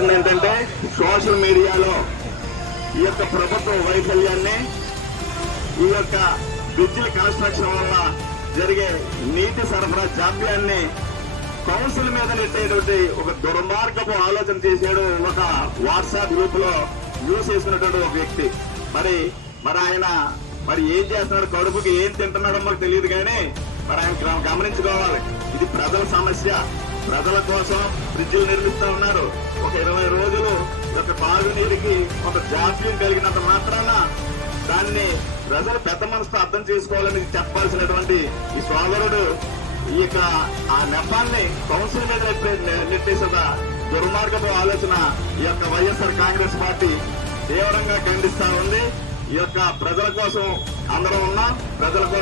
చెప్తుంది ఏంటంటే సోషల్ మీడియాలో ఈ యొక్క ప్రభుత్వ వైఫల్యాన్ని, ఈ యొక్క బ్రిడ్జిల కన్స్ట్రక్షన్ వల్ల జరిగే నీటి సరఫరా జాప్యాన్ని కౌన్సిల్ మీద నెట్టేటువంటి ఒక దుర్మార్గపు ఆలోచన చేసాడు ఒక వాట్సాప్ గ్రూప్ లో యూజ్ చేసినటువంటి ఒక వ్యక్తి. మరి ఆయన ఏం చేస్తున్నాడు, కడుపుకి ఏం తింటున్నాడో మాకు తెలియదు, కానీ మరి ఆయన గమనించుకోవాలి. ఇది ప్రజల సమస్య. ప్రజల కోసం బ్రిడ్జిలు నిర్మిస్తా ఉన్నారు. ఒక 20 రోజులు ఒక తాగునీటికి ఒక జాప్యం కలిగినంత మాత్రాన దాన్ని ప్రజలు పెద్ద మనసుతో అర్థం చేసుకోవాలని చెప్పాల్సినటువంటి ఈ సోదరుడు ఈ యొక్క ఆ నెపాన్ని కౌన్సిల్ మీద నెట్టేసేద దుర్మార్గపు ఆలోచన ఈ యొక్క వైఎస్ఆర్ కాంగ్రెస్ పార్టీ తీవ్రంగా ఖండిస్తా ఉంది. ఈ యొక్క ప్రజల కోసం అందరం ఉన్నాం. ప్రజల కోసం